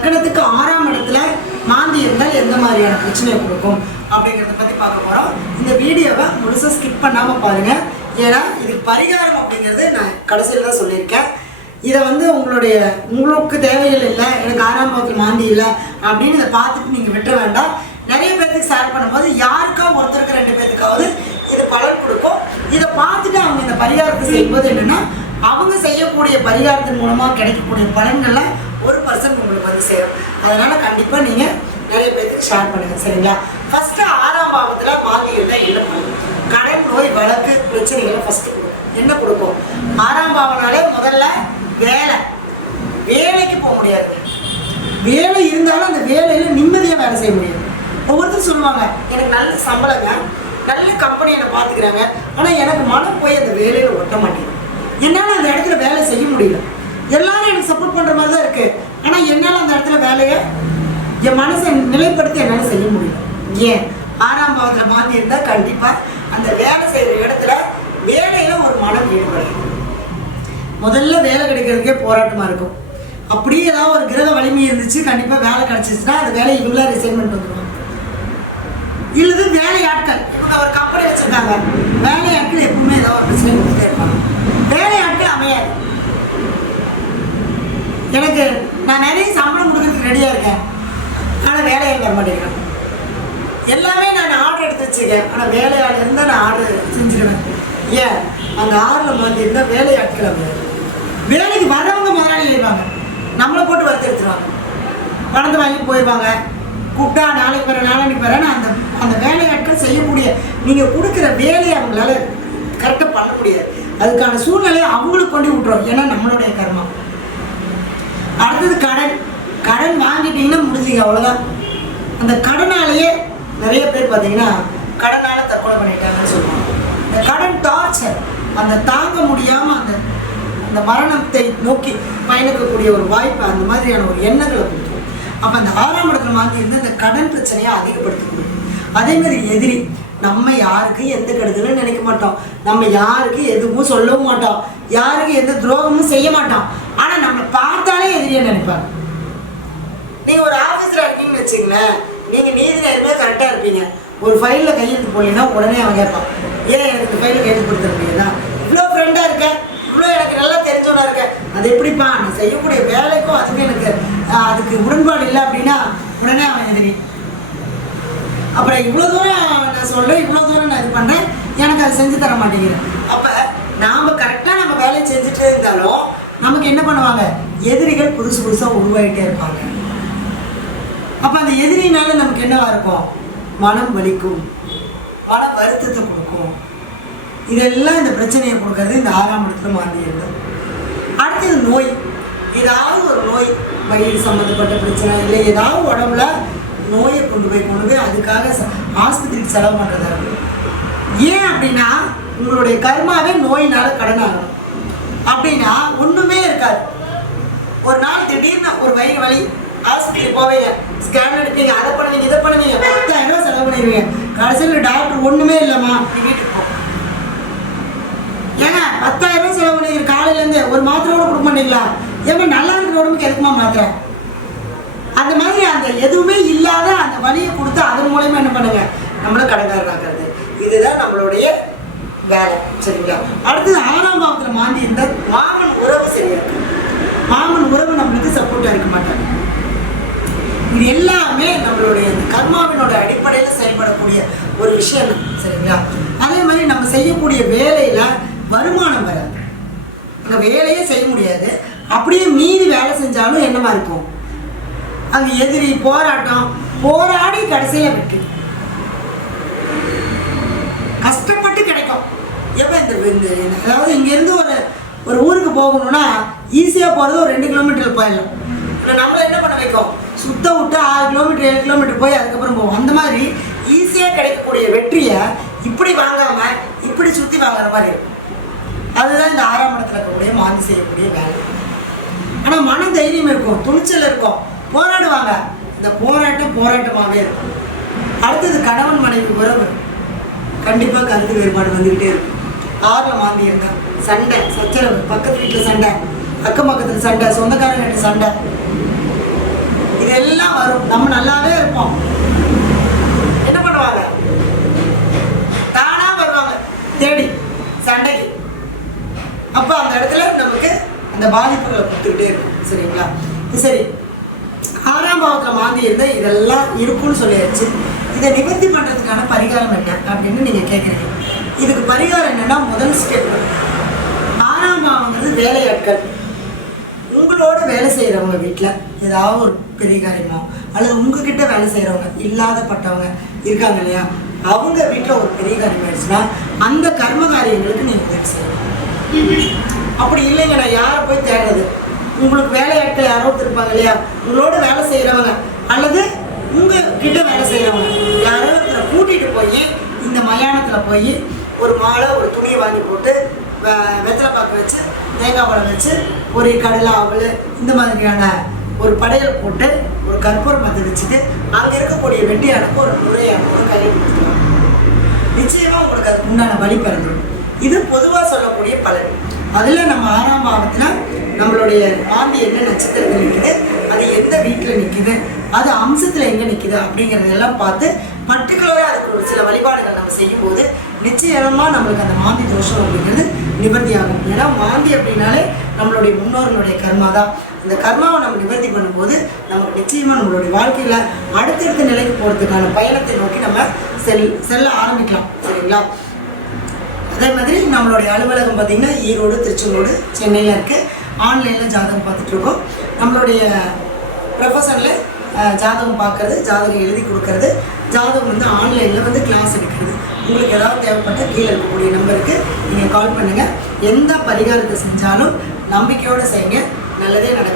லக்னத்துக்கு 6ஆம் இடத்துல மாந்தி இருந்தால் எந்த மாதிரியான பிரச்சனையை கொடுக்கும் அப்படிங்கிறத பற்றி பார்க்க போகிறோம். இந்த வீடியோவை முழுசாக ஸ்கிப் பண்ணாமல் பாருங்கள். ஏன்னா இதுக்கு பரிகாரம் அப்படிங்கிறது நான் கடைசியில் தான் சொல்லியிருக்கேன். இதை வந்து உங்களுக்கு தேவைகள் இல்லை, எனக்கு 6ஆம் பாவத்தில் மாந்தி இல்லை அப்படின்னு இதை பார்த்துட்டு நீங்கள் விட்டுற வேண்டாம். நிறைய பேர்த்துக்கு ஷேர் பண்ணும்போது யாருக்கா ஒருத்தருக்கு 2 பேர்த்துக்காவது இது பலன் கொடுக்கும். இதை பார்த்துட்டு அவங்க இந்த பரிகாரத்தை செய்யும்போது என்னென்னா அவங்க செய்யக்கூடிய பரிகாரத்தின் மூலமாக கிடைக்கக்கூடிய பலன்கள்லாம் 1% உங்களுக்கு வந்து சேரும். அதனால் கண்டிப்பாக நீங்கள் நிறைய பேருக்கு ஷேர் பண்ணுங்கள், சரிங்களா? ஃபஸ்ட்டு 6ஆம் பாவத்தில் மாந்தி இருந்தால் என்ன பண்ணும்? கடன், நோய், வழக்கு பிரச்சனைகளை ஃபஸ்ட்டு கொடுக்கும். என்ன கொடுக்கும்? 6ஆம் பாவனாலே முதல்ல வேலைக்கு போக முடியாது. வேலை இருந்தாலும் அந்த வேலையில் நிம்மதியாக வேலை செய்ய முடியாது. ஒவ்வொருத்தரும் சொல்லுவாங்க, எனக்கு நல்ல சம்பளங்க, நல்ல கம்பெனி என்னை பார்த்துக்கிறாங்க, ஆனால் எனக்கு மனம் போய் அந்த வேலையில் ஒட்ட மாட்டேங்குது. என்னால் அந்த இடத்துல வேலை செய்ய முடியல. எல்லாரும் எனக்கு சப்போர்ட் பண்ணுற மாதிரி தான் இருக்குது, ஆனால் என்னால் அந்த இடத்துல வேலையை என் மனசை நிலைப்படுத்தி என்னால் செய்ய முடியல. ஏன்? 6ஆம் பாவத்தில் மாந்தி இருந்தால் கண்டிப்பாக அந்த வேலை செய்கிற இடத்துல வேலையில் ஒரு மனம் ஈடுபடும். முதல்ல வேலை கிடைக்கிறதுக்கே போராட்டமாக இருக்கும். அப்படியே ஏதாவது ஒரு கிரக வலிமை இருந்துச்சு, கண்டிப்பாக வேலை கிடச்சிச்சுன்னா அந்த வேலை இவங்களா ரிசைன்மெண்ட் வந்துடுவாங்க. இல்லது வேலையாட்கள், இவங்க ஒரு கம்பெனி வச்சுருக்காங்க, வேலையாட்கள் எப்பவுமே ஏதாவது ஒரு பிரச்சனை கொடுத்துட்டே இருப்பாங்க. வேலையாட்கள் அமையாது. எனக்கு நான் நிறைய சம்பளம் கொடுக்கறதுக்கு ரெடியாக இருக்கேன், ஆனால் வேலையாள் வர மாட்டேங்கிறேன். எல்லாமே நான் ஆர்டர் எடுத்து வச்சுருக்கேன், ஆனால் வேலையாள் இருந்தால் நான் ஆர்டர் செஞ்சுருவேன். ஏன்? அந்த ஆர்டர் மாற்றி இருந்தால் வேலையாட்கள் அமையாது. வேலைக்கு வரவங்க முதலாளி செய்வாங்க, நம்மளை போட்டு வறுத்தெடுத்துருவாங்க, பணத்தை வாங்கி போயிடுவாங்க. கூப்பிட்டா நாளைக்கு வர நாளைக்கு வரேன்னு அந்த வேலையாட்கள் செய்யக்கூடிய நீங்கள் கொடுக்குற வேலையை அவங்களால கரெக்டாக பண்ண முடியாது. அதுக்கான சூழ்நிலையை அவங்களுக்கு கொண்டு விட்டுரும். ஏன்னா நம்மளுடைய கர்மம். அடுத்தது கடன் வாங்கிட்டீங்கன்னா முடிஞ்சுங்க, அவ்வளோதான். அந்த கடனாலேயே நிறைய பேர் பார்த்தீங்கன்னா கடனால் தற்கொலை பண்ணிட்டாங்கன்னு சொல்லுவாங்க. இந்த கடன் டார்ச்சர், அந்த தாங்க முடியாமல் அந்த மரணத்தை நோக்கி பயணிக்கக்கூடிய ஒரு வாய்ப்பு, அந்த மாதிரியான ஒரு எண்ணங்களை கொடுக்கும். அப்போ அந்த 6ஆம் இடத்துல மாந்தி இருந்து இந்த கடன் பிரச்சனையை அதிகப்படுத்த முடியும். அதே மாதிரி எதிரி, நம்ம யாருக்கு எந்த கெடுதலும் நினைக்க மாட்டோம், நம்ம யாருக்கு எதுவும் சொல்லவும் மாட்டோம், யாருக்கு எந்த துரோகமும் செய்ய மாட்டோம், ஆனால் நம்ம பார்த்தாலே எதிரியை நினைப்பாங்க. நீங்கள் ஒரு ஆஃபீஸில் இருக்கீங்கன்னு வச்சுங்களேன், நீங்கள் நீதி நேரமே கரெக்டாக இருப்பீங்க, ஒரு ஃபைலில் கையெழுத்து போனீங்கன்னா உடனே அவன் கேட்பான், ஏன் எனக்கு இந்த ஃபைலில் கையெழுத்து கொடுத்த முடியுதா? இவ்வளோ ஃப்ரெண்டாக இருக்கேன், இவ்வளோ எனக்கு நல்லா தெரிஞ்சவனா இருக்கேன், அது எப்படிப்பா? நான் செய்யக்கூடிய வேலைக்கும் அதுக்கு எனக்கு அதுக்கு உடன்பாடு இல்லை அப்படின்னா உடனே அவன் எதிரி. அப்புறம் இவ்வளோ தூரம் நான் சொல்கிறேன், இவ்வளோ தூரம் நான் இது பண்ணேன், எனக்கு அதை செஞ்சு தர மாட்டேங்கிறேன். அப்போ நாம் கரெக்டாக நம்ம வேலையை செஞ்சுட்டே இருந்தாலும் நமக்கு என்ன பண்ணுவாங்க? எதிரிகள் புதுசாக உருவாகிட்டே இருப்பாங்க. அப்போ அந்த எதிரினால நமக்கு என்னவா இருக்கும்? மனம் வலிக்கும், மன வருத்தத்தை கொடுக்கும். இதெல்லாம் இந்த பிரச்சனையை கொடுக்கறது இந்த 6ஆம் இடத்துல மாந்தி இருந்தது. அடுத்தது நோய். ஏதாவது ஒரு நோய், வயிறு சம்மந்தப்பட்ட பிரச்சனை, இல்லை ஏதாவது உடம்புல நோயை கொண்டு போய் அதுக்காக ஆஸ்பத்திரிக்கு செலவு பண்ணுறதா இருக்கும். ஏன் அப்படின்னா உங்களுடைய கர்மாவே நோயினால் கடன் ஆகணும். அப்படின்னா ஒன்றுமே இருக்காது. ஒரு நாள் திடீர்னு ஒரு வயிறு வலி, ஹாஸ்பிட்டலுக்கு போவீங்க, ஸ்கேன் எடுப்பீங்க, அதை பண்ணுவீங்க, இதை பண்ணுவீங்க, 10,000 ரூபா செலவு பண்ணிடுவீங்க. கடைசியில் டாக்டர் ஒன்றுமே இல்லைம்மா, நீ வீட்டுக்கு போ. ஏங்க 10,000 ரூபா செலவு பண்ணிக்கிற, காலையிலேருந்து ஒரு மாத்திரை கூட கொடுக்க மாட்டீங்களா? ஏன்னா நல்லா இருக்கிற உடம்புக்கு எதுக்குமா மாத்திரை? அந்த மாதிரி அந்த எதுவுமே இல்லாத அந்த வலியை கொடுத்து அதன் மூலயமா என்ன பண்ணுங்க, நம்மள கடன்காரனாக்குறது. இதுதான் நம்மளுடைய வேலை, சரிங்களா? அடுத்தது 6ஆம் பாவத்தில் மாந்தி இருந்தால் மாமன் உறவு சரியா இருக்கு. மாமன் உறவு நம்மளுக்கு சப்போர்ட்டாக இருக்க மாட்டாங்க. இது எல்லாமே நம்மளுடைய கர்மாவினோட அடிப்படையில் செயல்படக்கூடிய ஒரு விஷயம், சரிங்களா? அதே மாதிரி நம்ம செய்யக்கூடிய வேலையில் வருமானம் வராது, அங்கே வேலையே செய்ய முடியாது. அப்படியே மீறி வேலை செஞ்சாலும் என்னமா இருக்கும்? அங்கே எதிரி போராட்டம், போராடி கடைசியில் வெற்றி. கஷ்டப்பட்டு கிடைக்கும். எப்போ இந்த அதாவது இங்கேருந்து ஒரு ஊருக்கு போகணும்னா ஈஸியாக போகிறது ஒரு 2 கிலோமீட்டர் போயிடலாம். இல்லை நம்மளை என்ன பண்ண வைக்கும்? சுத்த விட்டு 6 கிலோமீட்டர் 7 கிலோமீட்டர் போய் அதுக்கப்புறம் போவோம். அந்த மாதிரி ஈஸியாக கிடைக்கக்கூடிய வெற்றியை இப்படி வாங்காமல் இப்படி சுற்றி வாங்குற மாதிரி இருக்கும். அதுதான் இந்த 6ஆம் இடத்துல இருக்கக்கூடிய மாந்தி செய்யக்கூடிய வேலை. ஆனால் மன தைரியம் இருக்கும், துணிச்சல் இருக்கும், போராடுவாங்க. இந்த போராட்டமாகவே இருக்கும். அடுத்தது கணவன் மனைவி உறவு, கண்டிப்பாக கருத்து வேறுபாடு வந்துக்கிட்டே இருக்கும். 6ல் மாந்தி இருந்தால் சண்டை சச்சரவு, பக்கத்து வீட்டில் சண்டை, அக்கம் பக்கத்தில் சண்டை, சொந்தக்காரங்கிட்ட சண்டை, இதெல்லாம் வரும். நம்ம நல்லாவே இருப்போம், என்ன பண்ணுவாங்க, தானா வருவாங்க தேடி சண்டைக்கு. அப்போ அந்த இடத்துல நமக்கு அந்த பாதிப்புகளை கொடுத்துக்கிட்டே இருக்கும். சரிங்களா? சரி, 6ஆம் பாவத்தில் மாந்தி இருந்தால் இதெல்லாம் இருக்குன்னு சொல்லியாச்சு. இதை நிவர்த்தி பண்ணுறதுக்கான பரிகாரம் என்ன அப்படின்னு நீங்கள் கேட்குறீங்க. இதுக்கு பரிகாரம் என்னென்னா, முதல் ஸ்டெப், 6ஆம் பாவங்கிறது வேலையாட்கள். உங்களோட வேலை செய்கிறவங்க வீட்டில் ஏதாவது ஒரு பெரிய காரியமோ அல்லது உங்ககிட்ட வேலை செய்கிறவங்க இல்லாதப்பட்டவங்க இருக்காங்க இல்லையா, அவங்க வீட்டில் ஒரு பெரிய காரியம் ஆயிடுச்சுன்னா அந்த கர்ம காரியங்களுக்கு நீங்கள் உதவி செய்யணும். அப்படி இல்லைங்க, நான் யாரை போய் தேடுறது? உங்களுக்கு வேலையாட்கள் யாரோ இருப்பாங்க இல்லையா, உங்களோட வேலை செய்கிறவங்க அல்லது உங்ககிட்ட வேலை செய்கிறவங்க யாரோ ஒருத்தரை கூட்டிகிட்டு போய் இந்த மயானத்தில் போய் ஒரு மாலை ஒரு துணியை வாங்கி போட்டு வெத்தலை பாக்கு வச்சு தேங்காய் பழம் வச்சு ஒரு கடலை அவள் இந்த மாதிரியான ஒரு படையல் போட்டு ஒரு கற்பூரம் மற்ற வச்சுட்டு அங்கே இருக்கக்கூடிய வெட்டியானுக்கு ஒரு முறையான கையில் கொடுத்துருவாங்க. நிச்சயமாக உங்களுக்கு அதுக்கு உண்டான வழி பிறந்துடும். இது பொதுவாக சொல்லக்கூடிய பலன். அதில் நம்ம 6ஆம் பாவத்தில் நம்மளுடைய மாந்தி என்ன நட்சத்திரத்தில் நிற்குது, அது எந்த வீட்டில் நிற்குது, அது அம்சத்தில் எங்கே நிற்குது அப்படிங்கிறதெல்லாம் பார்த்து பர்டிகுலராக அதுக்கு ஒரு சில வழிபாடுகள் நம்ம செய்யும்போது நிச்சயமாக நம்மளுக்கு அந்த மாந்தி தோஷம் அப்படிங்கிறது நிவர்த்தி ஆகும். ஏன்னா மாந்தி அப்படின்னாலே நம்மளுடைய முன்னோர்களுடைய கர்மா தான். இந்த கர்மாவை நம்ம நிவர்த்தி பண்ணும்போது நமக்கு நிச்சயமாக நம்மளுடைய வாழ்க்கையில் அடுத்தடுத்த நிலைக்கு போகிறதுக்கான பயணத்தை நோக்கி நம்ம செல்ல ஆரம்பிக்கலாம். சரிங்களா? அதே மாதிரி நம்மளுடைய அலுவலகம் பார்த்திங்கன்னா ஈரோடு, திருச்செங்கோடு, சென்னையில் இருக்குது. ஆன்லைனில் ஜாதகம் பார்த்துட்ருக்கோம். நம்மளுடைய ப்ரொஃபஷனில் ஜாதகம் பார்க்குறது, ஜாதகம் எழுதி கொடுக்கறது, ஜாதகம் வந்து ஆன்லைனில் வந்து கிளாஸ் எடுக்கிறது. உங்களுக்கு ஏதாவது தேவைப்பட்ட கீழே இருக்கக்கூடிய நம்பருக்கு நீங்கள் கால் பண்ணுங்கள். எந்த பரிகாரத்தை செஞ்சாலும் நம்பிக்கையோடு செய்யுங்க, நல்லதே நடக்கும்.